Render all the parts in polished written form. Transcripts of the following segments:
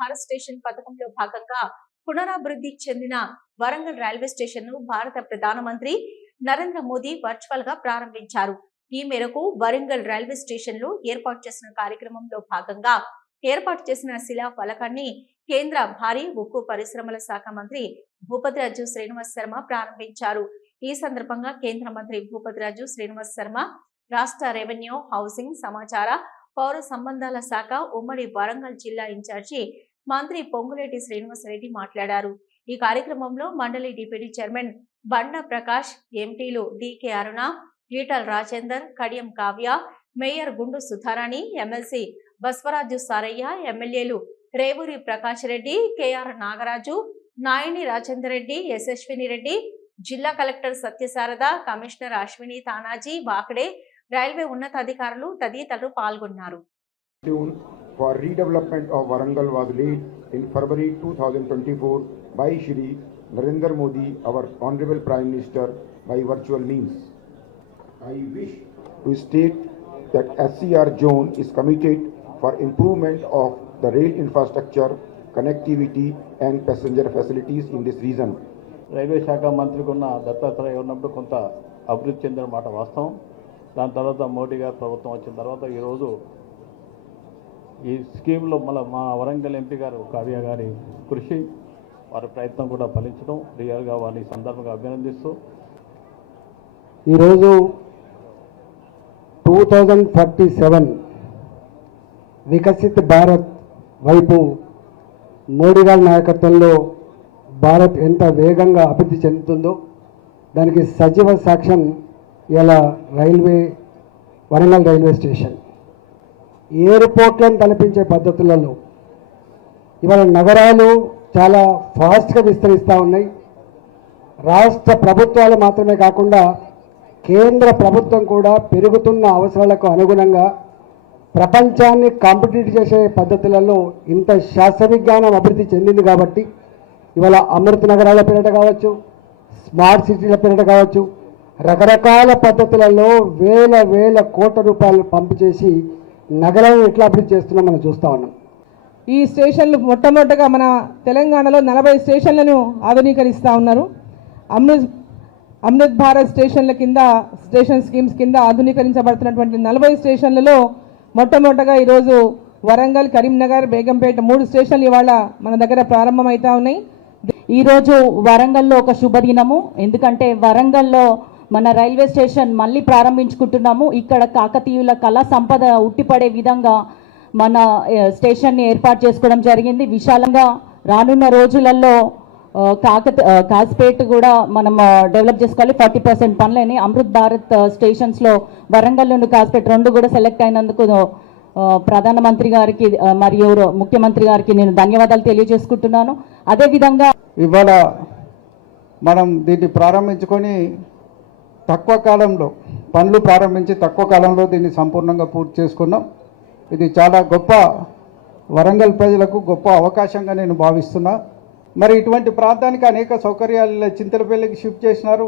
Bharat station పథకంలో భాగంగా పునరాభివృద్ధి చెందిన వరంగల్ రైల్వే స్టేషన్ ను భారత ప్రధానమంత్రి నరేంద్ర మోదీ వర్చువల్ గా ప్రారంభించారు. ఈ మేరకు వరంగల్ రైల్వే స్టేషన్ లో ఏర్పాటు చేసిన కార్యక్రమంలో భాగంగా ఏర్పాటు చేసిన శిలా ఫలకాన్ని కేంద్ర భారీ ఉక్కు పరిశ్రమల శాఖ మంత్రి భూపతిరాజు శ్రీనివాస్ శర్మ ప్రారంభించారు. ఈ సందర్భంగా కేంద్ర మంత్రి భూపతిరాజు శ్రీనివాస్ శర్మ, రాష్ట్ర రెవెన్యూ, హౌసింగ్, సమాచార, పౌర సంబంధాల శాఖ ఉమ్మడి వరంగల్ జిల్లా ఇన్ఛార్జి మంత్రి పొంగులేటి శ్రీనివాసరెడ్డి మాట్లాడారు. ఈ కార్యక్రమంలో మండలి డిప్యూటీ చైర్మన్ బండ ప్రకాష్, ఎంపీలు డికే అరుణ, ఈటల్ రాజేందర్, కడియం కావ్య, మేయర్ గుండు సుధారాణి, ఎమ్మెల్సీ బస్వరాజు సారయ్య, ఎమ్మెల్యేలు రేవూరి ప్రకాష్ రెడ్డి, కేఆర్ నాగరాజు, నాయని రాజేందర్ రెడ్డి, యశస్విని రెడ్డి, జిల్లా collector Satyasarada, commissioner Ashwini Tanaji Wakade, railway ఉన్నతాధికారులు తదితరులు పాల్గొన్నారు. For redevelopment of Warangal was laid in February 2024 by Shri Narendra Modi, our Honorable Prime Minister, by virtual means. I wish to state that SCR zone is committed for improvement of the rail infrastructure, connectivity and passenger facilities in this region. Railway శాఖ మంత్రికి ఉన్న దత్తాత్రేయ ఉన్నప్పుడు కొంత అభివృద్ధి చెందిన మాట వాస్తవం. దాని తర్వాత మోడీ గారి ప్రభుత్వం వచ్చిన తర్వాత ఈరోజు ఈ స్కీమ్లో మా వరంగల్ ఎంపీ గారు కావ్య గారి కృషి, వారి ప్రయత్నం కూడా ఫలించడం రియల్గా వారిని సందర్భంగా అభినందిస్తూ ఈరోజు 2047 వికసిత్ భారత్ వైపు మోడీ గారి నాయకత్వంలో భారత్ ఎంత వేగంగా అభివృద్ధి చెందుతుందో దానికి సజీవ సాక్ష్యం ఇలా వరంగల్ రైల్వే స్టేషన్. ఎయిర్పోర్ట్లను తలపించే పద్ధతులలో ఇవాళ నగరాలు చాలా ఫాస్ట్గా విస్తరిస్తూ ఉన్నాయి. రాష్ట్ర ప్రభుత్వాలు మాత్రమే కాకుండా కేంద్ర ప్రభుత్వం కూడా పెరుగుతున్న అవసరాలకు అనుగుణంగా ప్రపంచాన్ని కాంపిటీట్ చేసే పద్ధతులలో ఇంత శాస్త్ర విజ్ఞానం అభివృద్ధి చెందింది కాబట్టి ఇవాళ అమృత నగరాల పేరిట కావచ్చు, స్మార్ట్ సిటీల పేరిట కావచ్చు, రకరకాల పద్ధతులలో వేల కోట్ల రూపాయలు పంపు చేసి నగరాలను ఎట్లా అభివృద్ధి చేస్తున్నాం మనం చూస్తూ ఉన్నాం. ఈ స్టేషన్లు మొట్టమొదటిగా మన తెలంగాణలో 40 స్టేషన్లను ఆధునీకరిస్తూ ఉన్నారు. అమృత్ భారత్ స్టేషన్ల కింద, స్టేషన్ స్కీమ్స్ కింద ఆధునీకరించబడుతున్నటువంటి 40 స్టేషన్లలో మొట్టమొదటిగా ఈరోజు వరంగల్, కరీంనగర్, బేగంపేట 3 స్టేషన్లు ఇవాళ మన దగ్గర ప్రారంభమవుతా ఉన్నాయి. ఈరోజు వరంగల్లో ఒక శుభదినము. ఎందుకంటే వరంగల్లో మన రైల్వే స్టేషన్ మళ్ళీ ప్రారంభించుకుంటున్నాము. ఇక్కడ కాకతీయుల కళా సంపద ఉట్టిపడే విధంగా మన స్టేషన్ని ఏర్పాటు చేసుకోవడం జరిగింది. విశాలంగా రానున్న రోజులలో కాజ్పేట్ కూడా మనం డెవలప్ చేసుకోవాలి. 40% పనులని అమృత్ భారత్ స్టేషన్స్లో వరంగల్ నుండి కాజ్పేట్ 2 కూడా సెలెక్ట్ అయినందుకు ప్రధానమంత్రి గారికి మరియు ముఖ్యమంత్రి గారికి నేను ధన్యవాదాలు తెలియజేసుకుంటున్నాను. అదేవిధంగా ఇవాళ మనం దీన్ని ప్రారంభించుకొని తక్కువ కాలంలో పనులు ప్రారంభించి తక్కువ కాలంలో దీన్ని సంపూర్ణంగా పూర్తి చేసుకున్నాం. ఇది చాలా గొప్ప వరంగల్ ప్రజలకు గొప్ప అవకాశంగా నేను భావిస్తున్నా. మరి ఇటువంటి ప్రాంతానికి అనేక సౌకర్యాలు చింతలపల్లికి షిఫ్ట్ చేసినారు.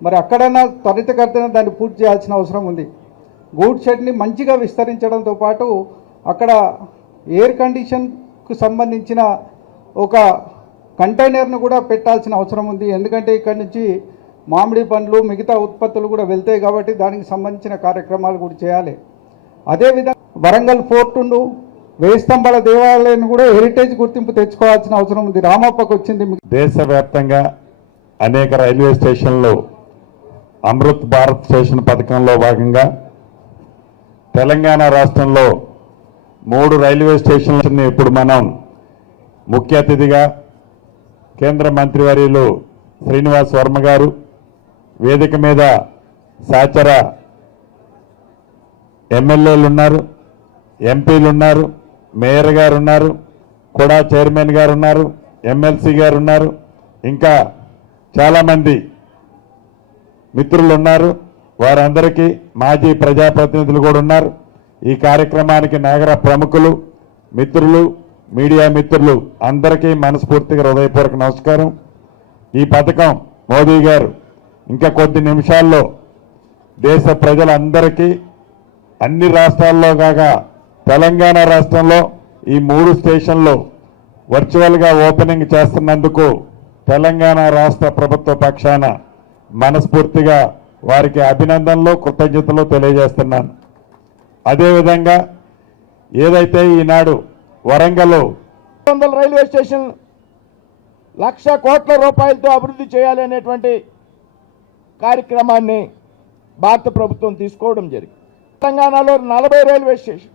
మరి అక్కడన్నా త్వరితగతిన దాన్ని పూర్తి చేయాల్సిన అవసరం ఉంది. గూడ్ షెడ్ని మంచిగా విస్తరించడంతో పాటు అక్కడ ఎయిర్ కండిషన్కు సంబంధించిన ఒక కంటైనర్ను కూడా పెట్టాల్సిన అవసరం ఉంది. ఎందుకంటే ఇక్కడి నుంచి మామిడి పండ్లు, మిగతా ఉత్పత్తులు కూడా వెళ్తాయి కాబట్టి దానికి సంబంధించిన కార్యక్రమాలు కూడా చేయాలి. అదేవిధంగా వరంగల్ ఫోర్టును, వేయి స్తంభాల దేవాలయాన్ని కూడా హెరిటేజ్ గుర్తింపు తెచ్చుకోవాల్సిన అవసరం ఉంది. రామప్పకు వచ్చింది. దేశవ్యాప్తంగా అనేక రైల్వే స్టేషన్లు అమృత్ భారత్ స్టేషన్ పథకంలో భాగంగా తెలంగాణ రాష్ట్రంలో 3 రైల్వే స్టేషన్లను ఇప్పుడు మనం ముఖ్య అతిథిగా కేంద్ర మంత్రివర్యులు శ్రీనివాస్ వర్మ గారు వేదిక మీద సహచర ఎమ్మెల్యేలు ఉన్నారు, ఎంపీలు ఉన్నారు, మేయర్ గారు ఉన్నారు, కూడా చైర్మన్ గారు ఉన్నారు, ఎమ్మెల్సీ గారు ఉన్నారు, ఇంకా చాలామంది మిత్రులు ఉన్నారు. వారందరికీ మాజీ ప్రజాప్రతినిధులు కూడా ఉన్నారు. ఈ కార్యక్రమానికి నగర ప్రముఖులు, మిత్రులు, మీడియా మిత్రులు అందరికీ మనస్ఫూర్తిగా హృదయపూర్వక నమస్కారం. ఈ పథకం మోదీ గారు ఇంకా కొద్ది నిమిషాల్లో దేశ ప్రజలందరికీ అన్ని రాష్ట్రాల్లో కాగా తెలంగాణ రాష్ట్రంలో ఈ 3 స్టేషన్లు వర్చువల్గా ఓపెనింగ్ చేస్తున్నందుకు తెలంగాణ రాష్ట్ర ప్రభుత్వ పక్షాన మనస్ఫూర్తిగా వారికి అభినందనలు కృతజ్ఞతలు తెలియజేస్తున్నాను. అదేవిధంగా ఏదైతే ఈనాడు వరంగల్ రైల్వే స్టేషన్ 1,00,000 కోట్ల రూపాయలతో అభివృద్ధి చేయాలి అనేటువంటి కార్యక్రమాన్ని భారత ప్రభుత్వం తీసుకోవడం జరిగింది. తెలంగాణలో 40 రైల్వే స్టేషన్,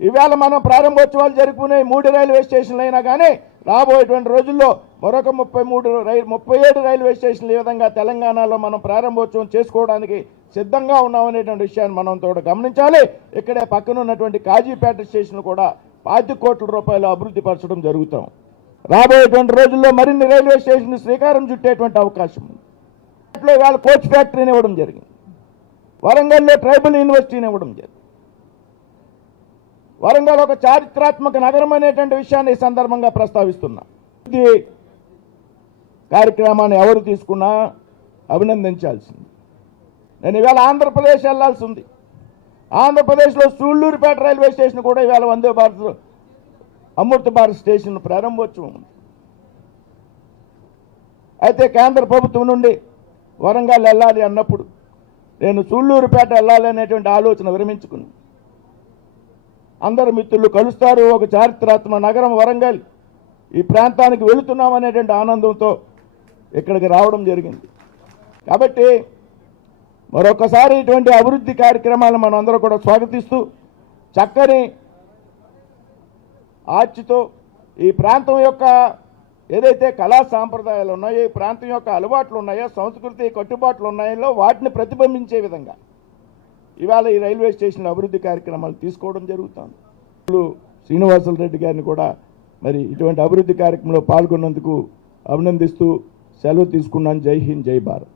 ఈవేళ మనం ప్రారంభోత్సవాలు జరుపుకునే 3 రైల్వే స్టేషన్లు అయినా కానీ రాబోయేటువంటి రోజుల్లో మరొక 37 రైల్వే స్టేషన్లు ఈ విధంగా తెలంగాణలో మనం ప్రారంభోత్సవం చేసుకోవడానికి సిద్ధంగా ఉన్నామనేటువంటి విషయాన్ని మనం తోడు గమనించాలి. ఇక్కడే పక్కన ఉన్నటువంటి కాజీపేట స్టేషన్ కూడా 5 కోట్ల రూపాయలు అభివృద్ధి పరచడం జరుగుతాం. రాబోయేటువంటి రోజుల్లో మరిన్ని రైల్వే స్టేషన్ శ్రీకారం చుట్టేటువంటి అవకాశం ఉంది. ఇవాళ కోచ్ ఫ్యాక్టరీని ఇవ్వడం జరిగింది. వరంగల్లో ట్రైబల్ యూనివర్సిటీని ఇవ్వడం జరిగింది. వరంగల్ ఒక చారిత్రాత్మక నగరం అనేటువంటి విషయాన్ని ఈ సందర్భంగా ప్రస్తావిస్తున్నా. ఈ కార్యక్రమాన్ని ఎవరు తీసుకున్నా అభినందించాల్సింది. నేను ఇవాళ ఆంధ్రప్రదేశ్ వెళ్లాల్సి ఉంది. ఆంధ్రప్రదేశ్లో సూళ్లూరుపేట రైల్వే స్టేషన్ కూడా ఇవాళ వందే భారత్ అమృత భారత్ స్టేషన్ ప్రారంభోత్సవం ఉంది. అయితే కేంద్ర ప్రభుత్వం నుండి వరంగల్ వెళ్ళాలి అన్నప్పుడు నేను సూళ్లూరుపేట వెళ్ళాలి అనేటువంటి ఆలోచన విరమించుకుని అందరు మిత్రులు కలుస్తారు, ఒక చారిత్రాత్మక నగరం వరంగల్, ఈ ప్రాంతానికి వెళుతున్నాం అనేటువంటి ఆనందంతో ఇక్కడికి రావడం జరిగింది. కాబట్టి మరొకసారి ఇటువంటి అభివృద్ధి కార్యక్రమాలను మనం అందరూ కూడా స్వాగతిస్తూ చక్కని ఆర్చితో ఈ ప్రాంతం యొక్క ఏదైతే కళా సాంప్రదాయాలు ఉన్నాయో, ఈ ప్రాంతం యొక్క అలవాట్లు ఉన్నాయో, సంస్కృతి కట్టుబాట్లు ఉన్నాయో వాటిని ప్రతిబింబించే విధంగా ఇవాళ ఈ రైల్వే స్టేషన్ అభివృద్ధి కార్యక్రమాలు తీసుకోవడం జరుగుతుంది. శ్రీనివాసులు రెడ్డి గారిని కూడా మరి ఇటువంటి అభివృద్ధి కార్యక్రమంలో పాల్గొన్నందుకు అభినందిస్తూ సెలవు తీసుకున్నాను. జై హింద్, జై భారత్.